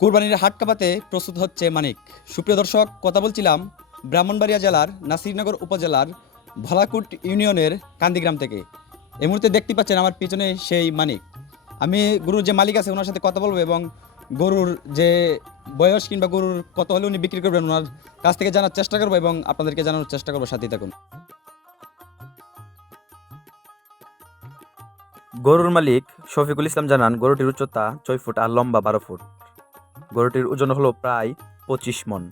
কুরবানির হাট কাঁপাতে প্রস্তুত হচ্ছে মানিক। সুপ্রিয় দর্শক, কথা বলছিলাম ব্রাহ্মণবাড়িয়া জেলার নাসিরনগর উপজেলার ভলাকুট ইউনিয়নের কান্দিগ্রাম থেকে। এই মুহূর্তে দেখতে পাচ্ছেন আমার পিছনে সেই মানিক। আমি গরুর যে মালিক আছে ওনার সাথে কথা বলবো এবং গরুর যে বয়স কিংবা গরুর কত হলে উনি বিক্রি করবেন ওনার কাছ থেকে জানার চেষ্টা করবো এবং আপনাদেরকে জানানোর চেষ্টা করবো, সাথে থাকুন। গরুর মালিক শফিকুল ইসলাম জানান, গরুটির উচ্চতা 6 ফুট আর লম্বা 12 ফুট। গরুটির ওজন হলো প্রায় 25 মণ।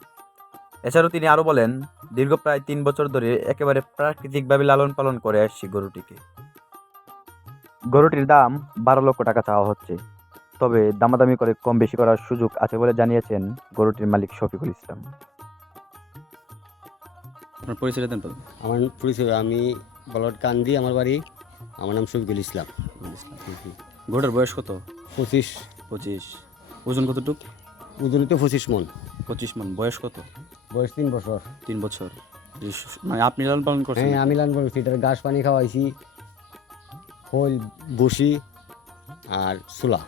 এছাড়াও তিনি আরও বলেন, দীর্ঘ প্রায় 3 বছর ধরে একেবারে প্রাকৃতিকভাবে লালন পালন করে আসছি গরুটিকে। গরুটির দাম 12 লক্ষ টাকা চাওয়া হচ্ছে, তবে দামাদামি করে কম বেশি করার সুযোগ আছে বলে জানিয়েছেন গরুটির মালিক শফিকুল ইসলাম। আপনার পরিচয় দেন তো। আমার পরিচয়, আমি বলট কান্দি, আমার বাড়ি। আমার নাম শফিকুল ইসলাম। গরুটার বয়স কত? 25। ওজন কতটুক? ওজন তো 25 মণ। 25 মণ। বয়স কত? বয়স 3 বছর। 3 বছর। মানে আপনি লালন পালন করছেন? হ্যাঁ, আমি লান করেছি। এটার ঘাস পানি খাওয়াইছি, খোল, বসি আর সুলা।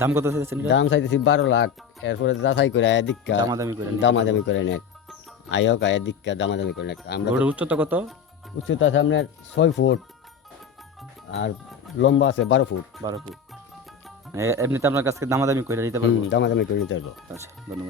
দাম কত চাইছেন? দাম চাইতেছি 12 লাখ। এরপরে যাচাই করে আয়া দিক্কা দামাদামি করে নেক। আয়ক আয়া দিক্কা দামাদামি করে নেক। আমরা গরুর উচ্চতা কত? উচ্চতা আছে আপনার 6 ফুট আর লম্বা আছে 12 ফুট। 12 ফুট। এমনিতে আপনার কাছে দামাদামি করে দিতে পারবো? দামাদামি করে নিতে পারবো। আচ্ছা, ধন্যবাদ।